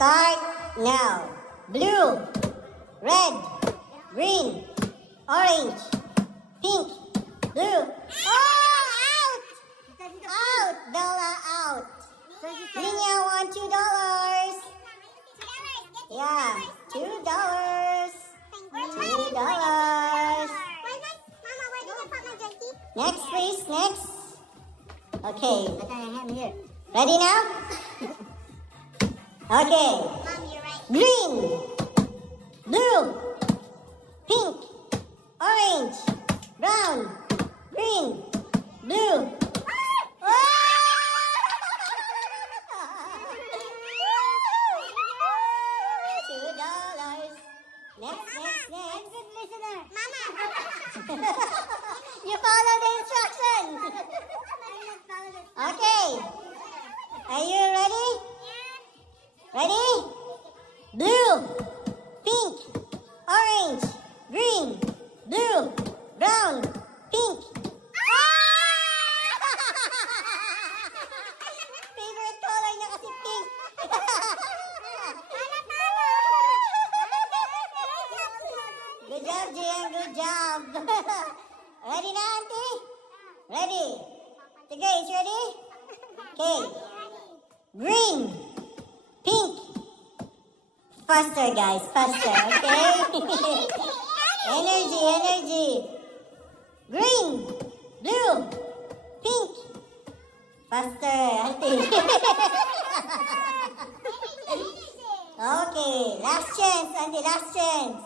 Start now. Blue, red, green, orange, pink, blue. Oh, out! Out! Bella out. Linya won $2. Yeah, $2. $2. Next, please. Next. Okay. Ready now? Okay. Green, blue, pink, orange, brown, green, blue. $2. Next. Good listener. Mama. You follow the instruction. Okay. Are you ready? Ready? Blue, pink, orange, green, blue, brown, pink. Favorite color niya kasi pink. Good job, Jen. Good job. Ready na, auntie? Ready. Okay, is ready? Okay. Green, pink. Faster, guys. Faster, okay? Energy. Green, blue, pink. Faster, auntie. Okay, last chance, auntie. Last chance.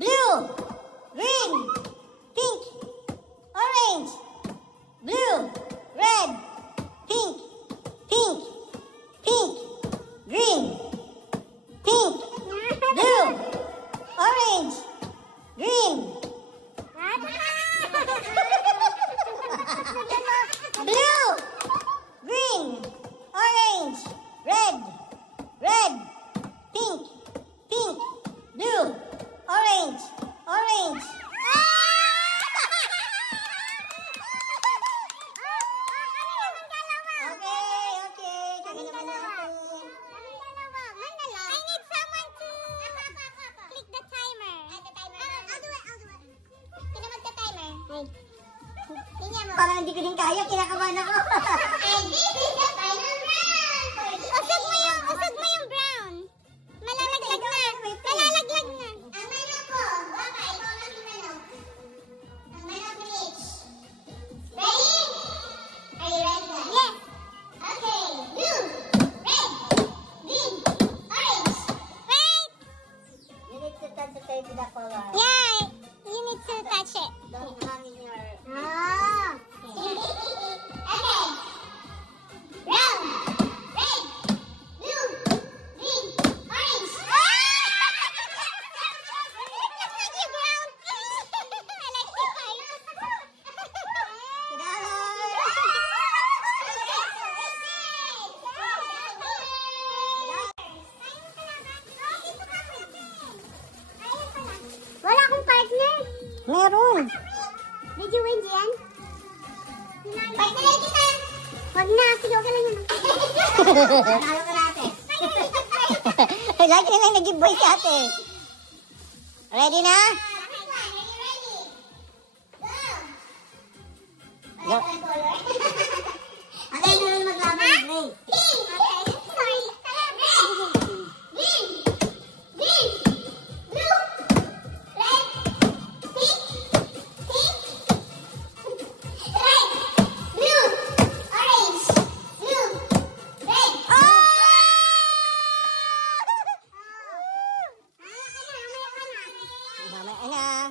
Blue, green, pink, orange, blue, red, pink, green, pink, blue, orange, green, blue, green, orange, red, pink, blue, orange. Okay. Kami naman natin. I need someone to click the timer. I'll do it. Sino magta-timer? Tingnan mo. Parang hindi ko din kaya. Kinakabahan ako. And this is the final round. Usog mo yung brown. Malalaglag na. Ang manok ko. Baka, ikaw lang yung manok. Ang manok ni Mitch. Ready? Are you ready na? Yes. Okay. Blue, red, green, orange. Wait. You need to touch the tape with the color. Yeah, you need to touch it. Don't hang in your... Ah. Okay. Brown, red, blue, green, orange. Looks like you brown. I like the color. Wala akong partner. Meron. Did you win, Jen? Partner kita. Wag na, sige, okay lang yun. Panalo ka natin. Lagi na nag-giveaway si ate. Ready na? Go. Ang ganda naman maglaban. Pink. Sorry. Red. Green. Blue. Red. Pink. Red. Blue. Orange. Blue. Red. Mamaya na.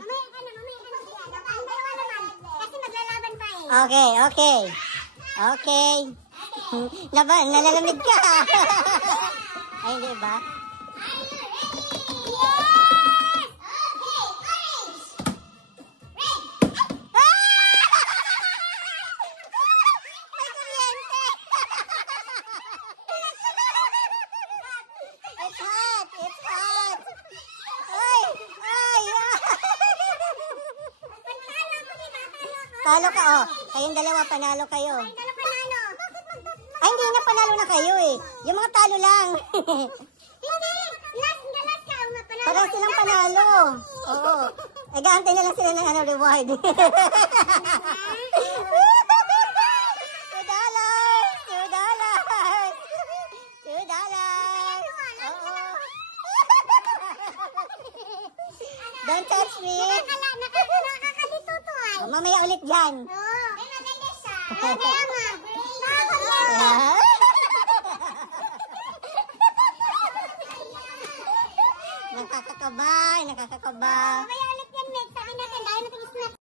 Kasi maglalaban pa eh. Okay. Nalalamig ka. Ay, hindi ba? It's hot. Ay. Talo ka, oh. Kayong dalawa, panalo kayo. Ay, hindi na, panalo na kayo eh. Yung mga talo lang. Parang silang panalo. Oo. Nag-aantay na lang sila ng ano, reward. $2. $2. Oo. Don't touch me. Nakakalito to ay. Mamaya ulit dyan. Oo. Ay, maganda siya. Ay, kaya nga. Ah. Nakakakaba, nakakakaba. Mamaya ulit yan, Meg. Sabi natin, dahil natin snack.